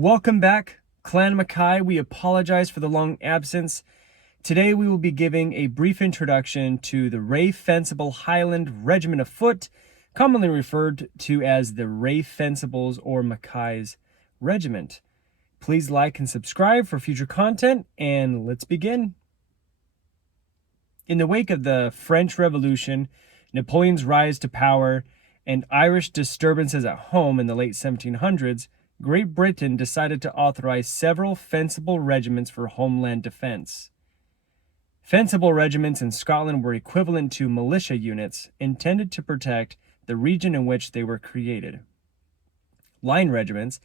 Welcome back, Clan Mackay. We apologize for the long absence. Today we will be giving a brief introduction to the Reay Fencible Highland Regiment of Foot, commonly referred to as the Reay Fencibles or Mackay's Regiment. Please like and subscribe for future content, and let's begin. In the wake of the French Revolution, Napoleon's rise to power, and Irish disturbances at home in the late 1700s, Great Britain decided to authorize several fencible regiments for homeland defense. Fencible regiments in Scotland were equivalent to militia units intended to protect the region in which they were created. Line regiments,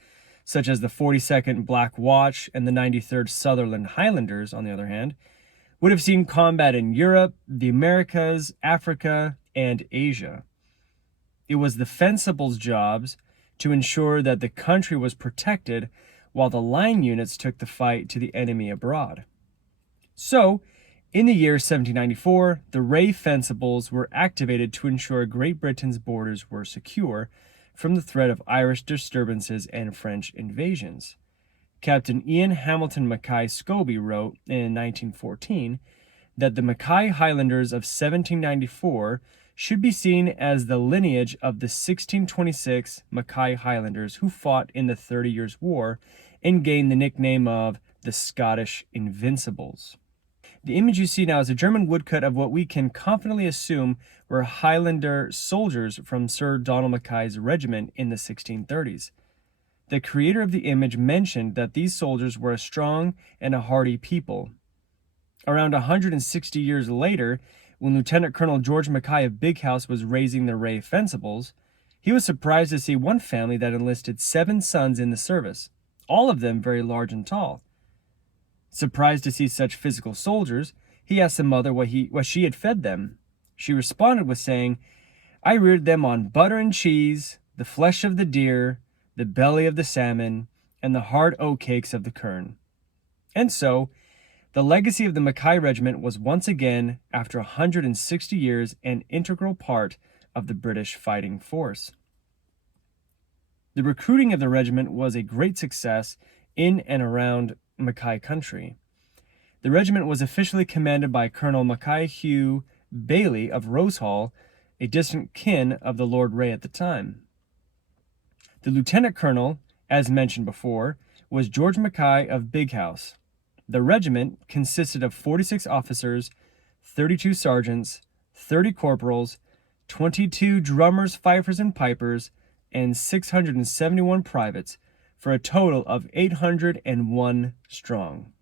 such as the 42nd Black Watch and the 93rd Sutherland Highlanders, on the other hand, would have seen combat in Europe, the Americas, Africa, and Asia. It was the Fencibles' jobs to ensure that the country was protected, while the line units took the fight to the enemy abroad. So, in the year 1794, the Reay Fencibles were activated to ensure Great Britain's borders were secure from the threat of Irish disturbances and French invasions. Captain Ian Hamilton Mackay Scobie wrote in 1914 that the Mackay Highlanders of 1794 should be seen as the lineage of the 1626 Mackay Highlanders who fought in the 30 Years' War and gained the nickname of the Scottish Invincibles. The image you see now is a German woodcut of what we can confidently assume were Highlander soldiers from Sir Donald Mackay's regiment in the 1630s. The creator of the image mentioned that these soldiers were a strong and a hardy people. Around 160 years later, when Lieutenant Colonel George Mackay of Big House was raising the Reay Fencibles, he was surprised to see one family that enlisted 7 sons in the service, all of them very large and tall. Surprised to see such physical soldiers, he asked the mother what she had fed them. She responded with saying, "I reared them on butter and cheese, the flesh of the deer, the belly of the salmon, and the hard oat cakes of the kern." And so, the legacy of the Mackay Regiment was once again, after 160 years, an integral part of the British fighting force. The recruiting of the regiment was a great success in and around Mackay country. The regiment was officially commanded by Colonel Mackay Hugh Bailey of Rosehall, a distant kin of the Lord Reay at the time. The lieutenant colonel, as mentioned before, was George Mackay of Big House. The regiment consisted of 46 officers, 32 sergeants, 30 corporals, 22 drummers, fifers, and pipers, and 671 privates, for a total of 801 strong.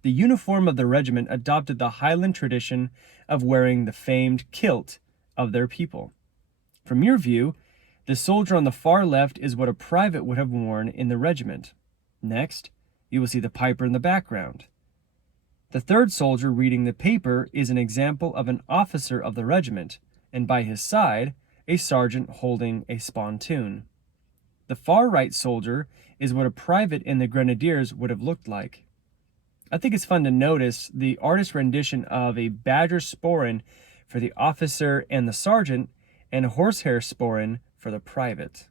The uniform of the regiment adopted the Highland tradition of wearing the famed kilt of their people. From your view, the soldier on the far left is what a private would have worn in the regiment. Next, you will see the piper in the background. The third soldier reading the paper is an example of an officer of the regiment, and by his side, a sergeant holding a spontoon. The far right soldier is what a private in the Grenadiers would have looked like. I think it's fun to notice the artist's rendition of a badger sporran for the officer and the sergeant, and a horsehair sporran for the private.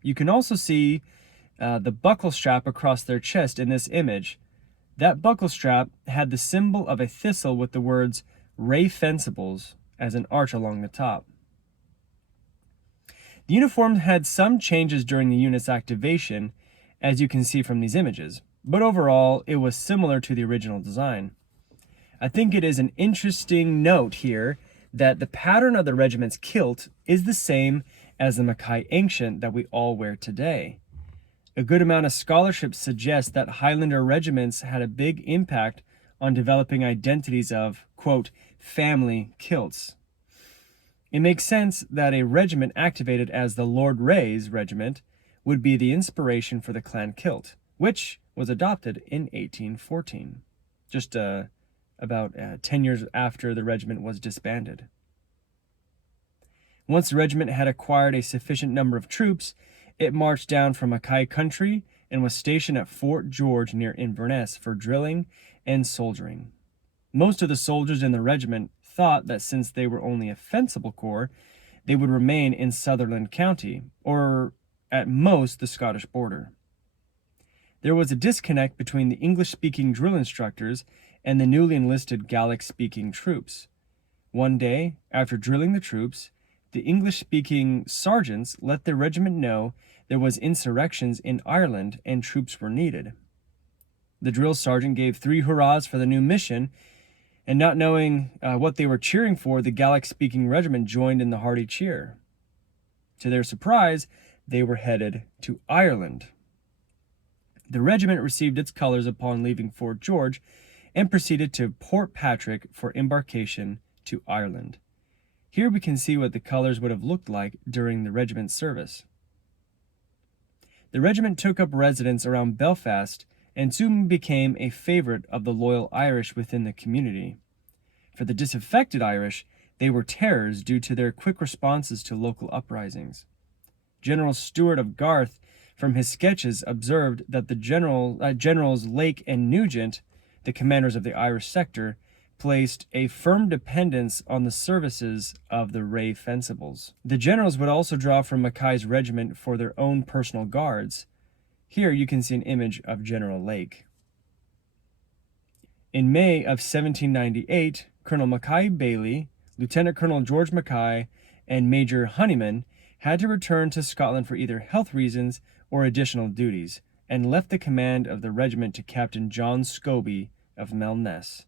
You can also see the buckle strap across their chest in this image. That buckle strap had the symbol of a thistle with the words Reay Fencibles as an arch along the top. The uniform had some changes during the unit's activation, as you can see from these images, but overall it was similar to the original design. I think it is an interesting note here that the pattern of the regiment's kilt is the same as the Mackay Ancient that we all wear today. A good amount of scholarship suggests that Highlander regiments had a big impact on developing identities of, quote, family kilts. It makes sense that a regiment activated as the Lord Reay's regiment would be the inspiration for the clan kilt, which was adopted in 1814, just about 10 years after the regiment was disbanded. Once the regiment had acquired a sufficient number of troops, it marched down from Mackay country and was stationed at Fort George near Inverness for drilling and soldiering. Most of the soldiers in the regiment thought that since they were only a fencible corps, they would remain in Sutherland County, or at most the Scottish border. There was a disconnect between the English-speaking drill instructors and the newly enlisted Gaelic-speaking troops. One day, after drilling the troops, the English-speaking sergeants let their regiment know there was insurrections in Ireland and troops were needed. The drill sergeant gave 3 hurrahs for the new mission, and not knowing what they were cheering for, the Gaelic-speaking regiment joined in the hearty cheer. To their surprise, they were headed to Ireland. The regiment received its colors upon leaving Fort George and proceeded to Port Patrick for embarkation to Ireland. Here we can see what the colors would have looked like during the regiment's service. The regiment took up residence around Belfast and soon became a favorite of the loyal Irish within the community. For the disaffected Irish, they were terrors due to their quick responses to local uprisings. General Stewart of Garth, from his sketches, observed that the Generals Lake and Nugent, the commanders of the Irish sector, placed a firm dependence on the services of the Reay Fencibles. The generals would also draw from Mackay's regiment for their own personal guards. Here you can see an image of General Lake. In May of 1798, Colonel Mackay Bailey, Lieutenant Colonel George Mackay, and Major Honeyman had to return to Scotland for either health reasons or additional duties, and left the command of the regiment to Captain John Scobie of Melness.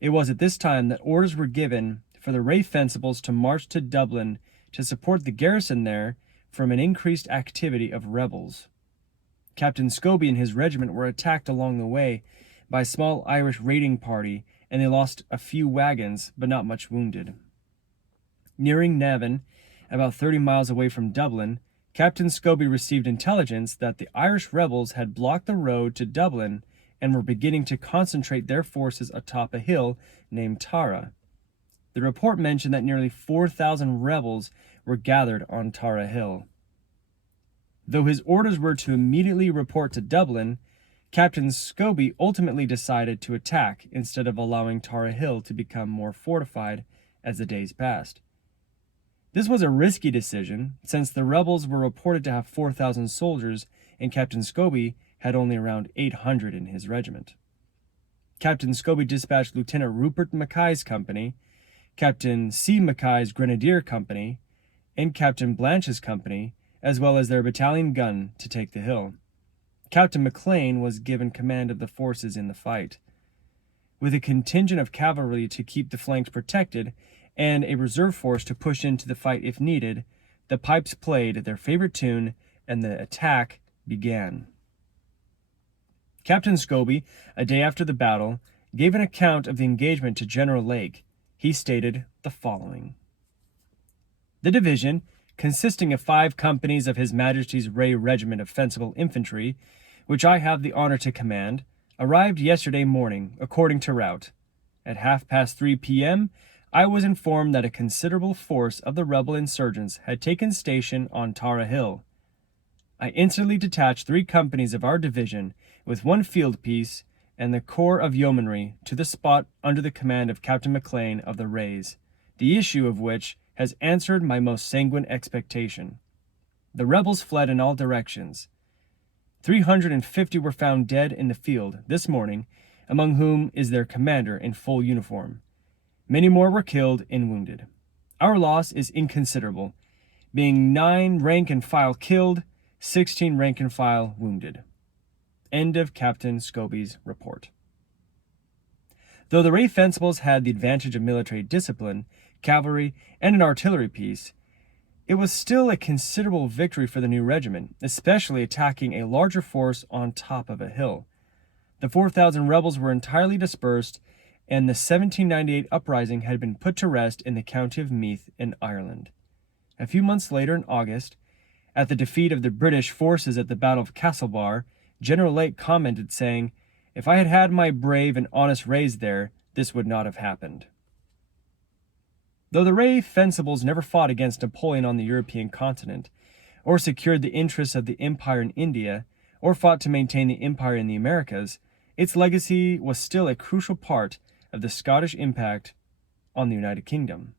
It was at this time that orders were given for the Reay Fencibles to march to Dublin to support the garrison there from an increased activity of rebels. Captain Scobie and his regiment were attacked along the way by a small Irish raiding party, and they lost a few wagons, but not much wounded. Nearing Navan, about 30 miles away from Dublin, Captain Scobie received intelligence that the Irish rebels had blocked the road to Dublin and were beginning to concentrate their forces atop a hill named Tara. The report mentioned that nearly 4,000 rebels were gathered on Tara Hill. Though his orders were to immediately report to Dublin, Captain Scobie ultimately decided to attack instead of allowing Tara Hill to become more fortified as the days passed. This was a risky decision, since the rebels were reported to have 4,000 soldiers and Captain Scobie had only around 800 in his regiment. Captain Scobie dispatched Lieutenant Rupert Mackay's company, Captain C. Mackay's Grenadier Company, and Captain Blanche's company, as well as their battalion gun, to take the hill. Captain McLean was given command of the forces in the fight. With a contingent of cavalry to keep the flanks protected, and a reserve force to push into the fight if needed, the pipes played their favorite tune, and the attack began. Captain Scobie, a day after the battle, gave an account of the engagement to General Lake. He stated the following: "The division, consisting of 5 companies of His Majesty's Reay Regiment of Fencible Infantry, which I have the honor to command, arrived yesterday morning, according to route. At 3:30 p.m., I was informed that a considerable force of the rebel insurgents had taken station on Tara Hill. I instantly detached 3 companies of our division with 1 field piece and the corps of yeomanry to the spot under the command of Captain McLean of the Rays, the issue of which has answered my most sanguine expectation. The rebels fled in all directions. 350 were found dead in the field this morning, among whom is their commander in full uniform. Many more were killed and wounded. Our loss is inconsiderable, being 9 rank and file killed, 16 rank and file wounded." End of Captain Scobie's report. Though the Reay Fencibles had the advantage of military discipline, cavalry, and an artillery piece, it was still a considerable victory for the new regiment, especially attacking a larger force on top of a hill. The 4,000 rebels were entirely dispersed, and the 1798 uprising had been put to rest in the county of Meath in Ireland. A few months later, in August, at the defeat of the British forces at the Battle of Castlebar, General Lake commented, saying, "If I had had my brave and honest Rays there, this would not have happened." Though the Reay Fencibles never fought against Napoleon on the European continent, or secured the interests of the empire in India, or fought to maintain the empire in the Americas, its legacy was still a crucial part of the Scottish impact on the United Kingdom.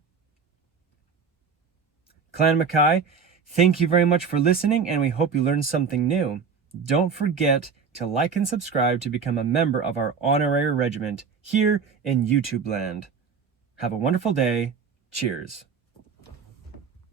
Clan Mackay Thank you very much for listening, and we hope you learned something new. Don't forget to like and subscribe to become a member of our honorary regiment here in YouTube land. Have a wonderful day. Cheers.